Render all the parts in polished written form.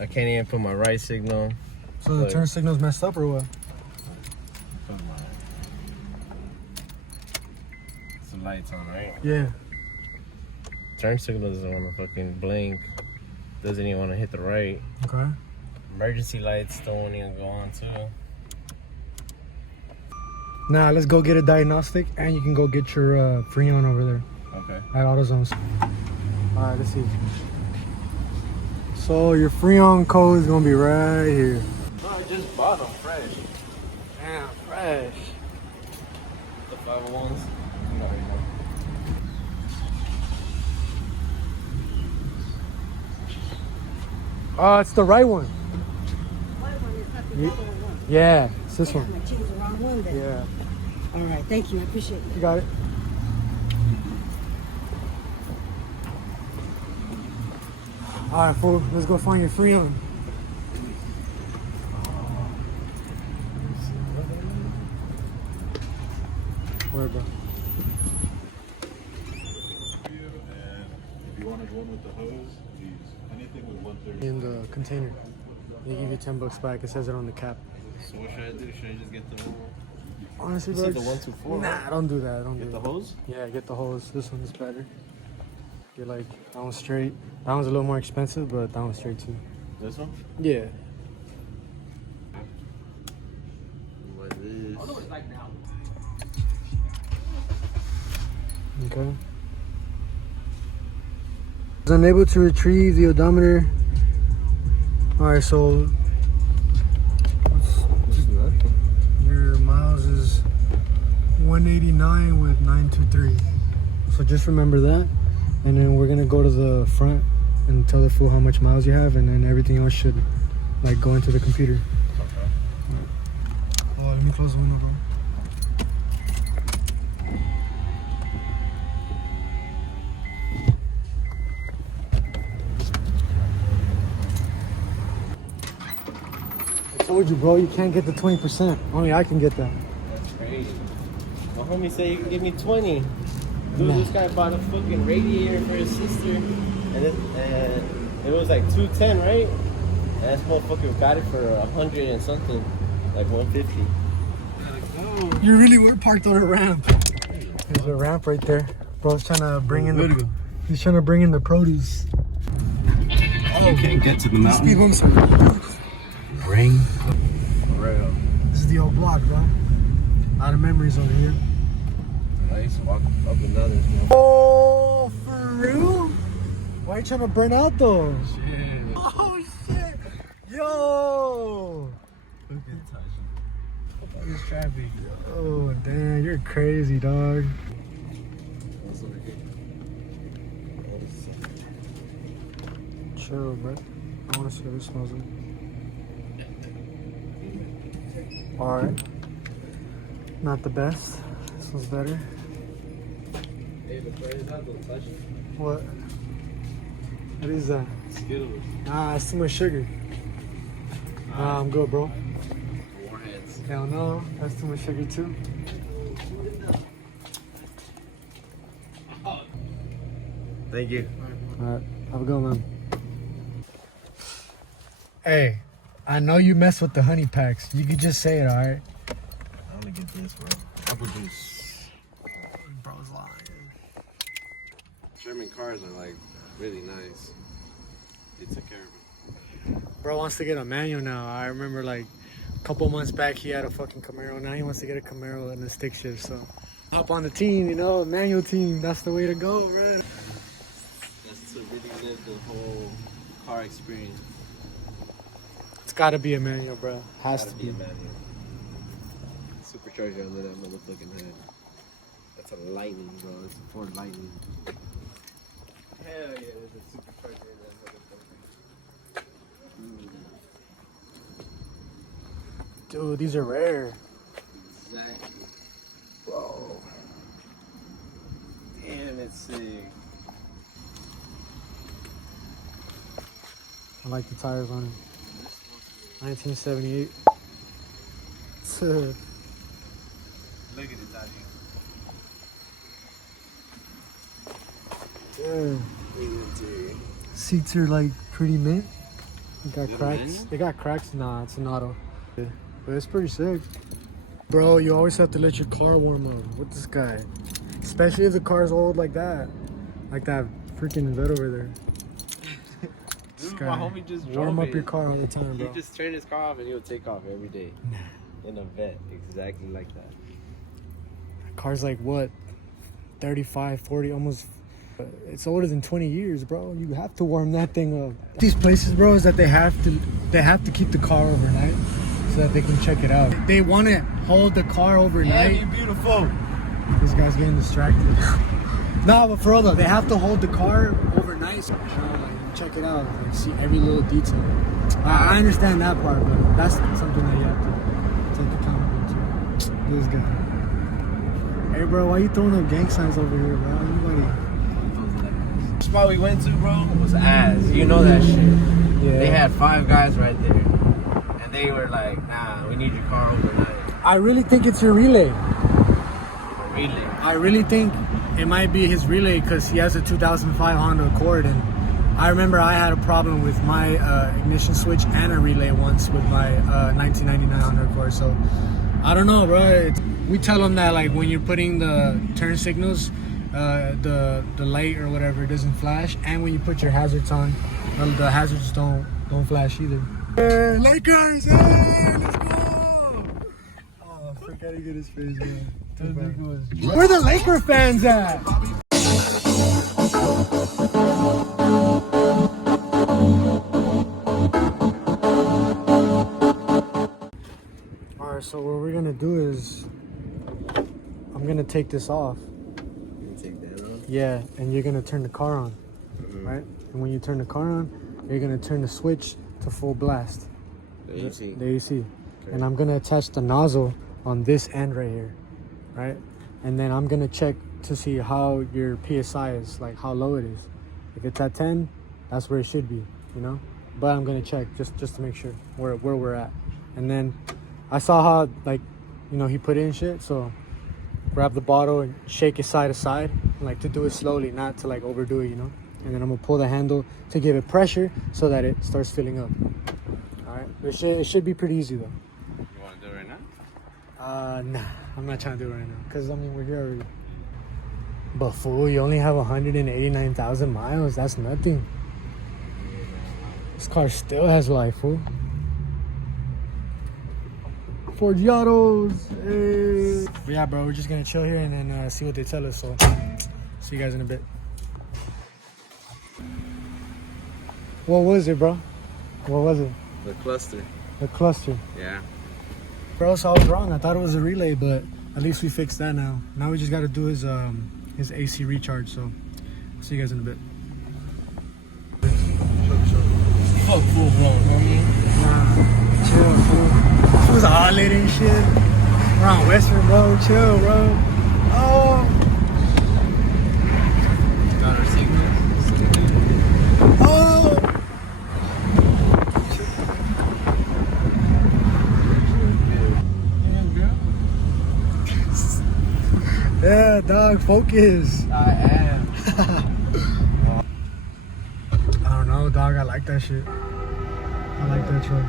I can't even put my right signal. So the turn signal's messed up or what? It's the lights on, right? Yeah. Turn signal doesn't want to fucking blink. Doesn't even want to hit the right. Okay. Emergency lights don't even go on too. Nah, let's go get a diagnostic and you can go get your Freon over there. Okay. At AutoZones. Alright, let's see. So your Freon code is gonna be right here. Oh, I just bought them fresh. Damn, fresh. The 501s. It's the right one. White one is not the yellow one. Yeah, it's this Yeah, one. I'm gonna choose the wrong one then. Yeah, All right, thank you. I appreciate it. you got it. Alright, fool, let's go find your Freon. Where, bro? If you want to go in with the hose, use anything with 130. In the container. They give you $10 back. It says it on the cap. So what should I do? Should I just get the one? Honestly, You bro. said the 124? Nah, don't do that. Don't Get do the that. hose? Yeah, get the hose. This one is better. Get like that one's straight. That one's a little more expensive, but that one's straight too. This one? Yeah. Like this. Okay. I was unable to retrieve the odometer. Alright, so your miles is 189 with 923. So just remember that. And then we're gonna go to the front and tell the fool how much miles you have, and then everything else should like go into the computer. Okay. Oh, let me close the window though. I told you, bro, you can't get the 20%. Only I can get that. That's crazy. My homie said you can give me 20. Dude, Nah. this guy bought a fucking radiator for his sister, and it was like 210, right? And this motherfucker got it for 100 and something, like 150. You really were parked on a ramp. There's a ramp right there. Bro's trying to bring in the. He's trying to bring in the produce. Oh, you can't get to the mountain. Speed bumps. Ring. This is the old block, bro. A lot of memories over here. I used to walk up and down this motherfucker. Oh, for real? Why are you trying to burn out though? Shit. Oh shit! Yo! Look at this traffic. Oh damn, you're crazy, dog. What's over here? What is this? Chill, bro. I want to see what it smells like. Alright. Not the best. This one's better. Hey, the price not the touch. What? What is that? Skittles. Nah, it's too much sugar. Nah, I'm good, bro. Warheads. Hell no, that's too much sugar too. Thank you. Alright, have a good one, man. Hey, I know you mess with the honey packs. You could just say it, alright? I only get this, bro. Apple juice. Bro's lying. German cars are like really nice. They took care of it. Bro wants to get a manual now. I remember like a couple months back he had a fucking Camaro. Now he wants to get a Camaro and a stick shift. So hop on the team, you know, manual team. That's the way to go, bro. That's to really live the whole car experience. It's gotta be a manual, bro. Has to be. a manual. Supercharger under that motherfucking head. That's a Lightning, bro. It's a Ford Lightning. Hell yeah, there's a supercharger in that motherfucker. Dude, these are rare. Exactly. Whoa. Damn, it's sick. I like the tires on it. 1978. Look at it, Tati. Yeah. Seats are like pretty mint. They got Is it a cracks. manual? They got cracks. Nah, it's an auto. Yeah. But it's pretty sick. Bro, you always have to let your car warm up with this guy. Especially if the car's old like that. Like that freaking vet over there. This Dude, guy, my homie just warm drove up your it. car all the time, He bro. just turned his car off and he'll take off every day. In a vet, exactly like that. Car's like what? 35, 40, almost. It's older than 20 years, bro. You have to warm that thing up. These places, bro, is that they have to keep the car overnight so that they can check it out. They want to hold the car overnight. Hey, beautiful. This guy's getting distracted. No, but for real though, they have to hold the car overnight so like, check it out, like, see every little detail. I understand that part, but that's something that you have to take accountability to. This guy. Hey, bro, why you throwing up gang signs over here, bro? Anybody? The spot we went to, bro, was ass. You know that shit. Yeah. They had 5 guys right there. And they were like, nah, we need your car overnight. I really think it's your relay. Really? I really think it might be his relay because he has a 2005 Honda Accord, and I remember I had a problem with my ignition switch and a relay once with my 1999 Honda Accord. So I don't know, bro. We tell them that like when you're putting the turn signals, the light or whatever doesn't flash, and when you put your hazards on, the hazards don't flash either. Hey, Lakers! Hey, let's go! Oh, I forgot to get his face, man. Where the Laker fans at? Alright, so what we're gonna do is I'm gonna take this off. You take that off? Yeah, and you're gonna turn the car on. Mm-hmm. Right? And when you turn the car on, you're gonna turn the switch to full blast. The AC. The AC. Okay. And I'm gonna attach the nozzle on this end right here. Right? And then I'm gonna check to see how your PSI is, like how low it is. If it's at 10, that's where it should be, you know? But I'm gonna check just to make sure where we're at. And then I saw how, like, you know, he put in shit, so grab the bottle and shake it side to side, and, like, to do it slowly, not to like overdo it, you know? And then I'm gonna pull the handle to give it pressure so that it starts filling up. All right, it should be pretty easy though. You want to do it right now? Nah, I'm not trying to do it right now, cause I mean we're here already. But fool, you only have 189,000 miles. That's nothing. This car still has life, fool. Ford Giottos. Hey. But yeah, bro, we're just gonna chill here and then see what they tell us. So, see you guys in a bit. What was it, bro? What was it? The cluster. The cluster. Yeah. Bro, so I was wrong. I thought it was a relay, but at least we fixed that now. Now we just got to do his AC recharge. So, see you guys in a bit. Fuck full blown, homie. Nah, chill, fool. This was all lit and shit. We're on Western, bro. Chill, bro. Oh. Got our signals. Oh. Yeah, dog, focus. I am. I don't know, dog. I like that shit. I like that truck.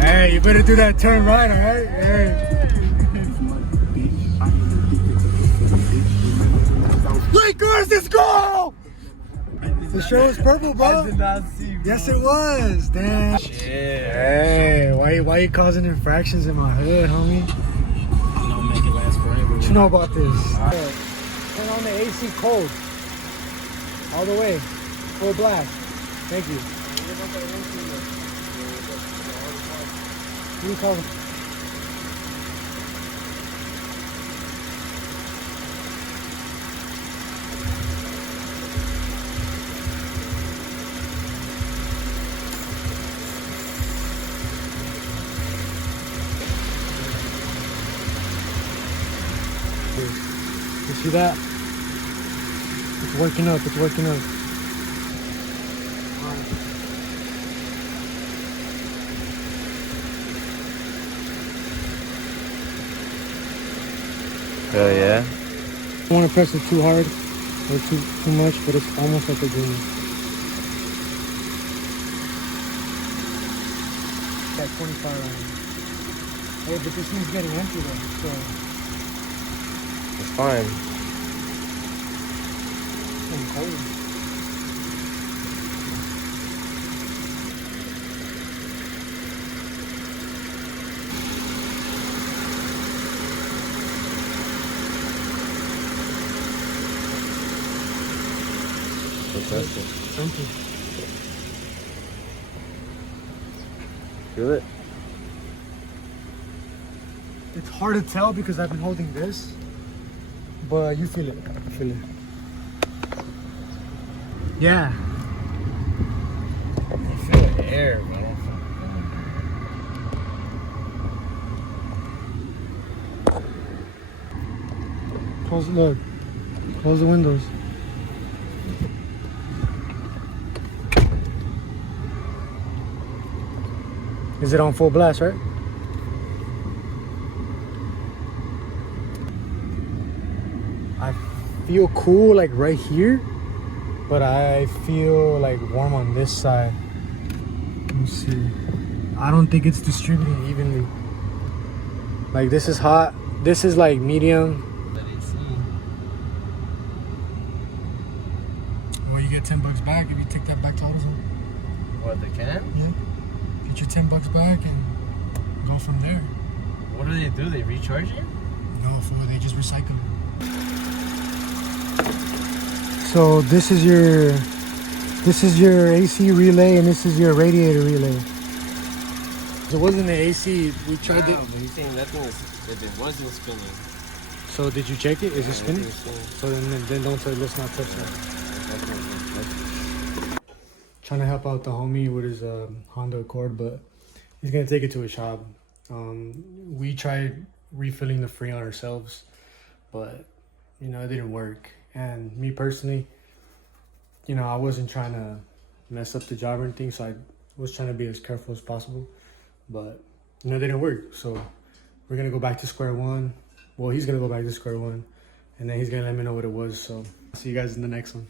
Hey, you better do that turn right, alright? Hey. Lakers, let's go! The show was purple, bro. I did not see, bro. Yes, it was. Damn. Shit. Hey, why you causing infractions in my hood, homie? Don't make it last forever. What you know about this? Turn on the AC cold. All the way. Full blast. Thank you. What do you call them? You see that? It's working up, it's working up. Oh yeah. I don't want to press it too hard or too much, but it's almost like a green. At 25 right now. Hey, but this thing's getting empty though, so It's fine. it's getting cold. Fantastic. It's empty. Feel it? It's hard to tell because I've been holding this, but you feel it. I feel it. Yeah. I feel the air, but I don't feel Close the look. Close the windows. Is it on full blast, right? I feel cool like right here, but I feel like warm on this side. Let me see. I don't think it's distributing evenly. Like this is hot, this is like medium. Let it see. Well, you get $10 back if you take that back to AutoZone. What, the can? Yeah. Get your $10 back and go from there. What do? They recharge it? No, fool, they just recycle it. So this is your AC relay and this is your radiator relay. It wasn't the AC. We tried it. But he's saying that it wasn't spinning. So did you check it? Is it spinning? It's spinning. So then don't touch. Let's not touch that. Trying to help out the homie with his Honda Accord, but he's gonna take it to a shop. We tried refilling the Freon ourselves, but you know it didn't work. And me personally, you know, I wasn't trying to mess up the job or anything, so I was trying to be as careful as possible. But you know, it didn't work. So we're gonna go back to square one. Well, he's gonna go back to square one, and then he's gonna let me know what it was. So see you guys in the next one.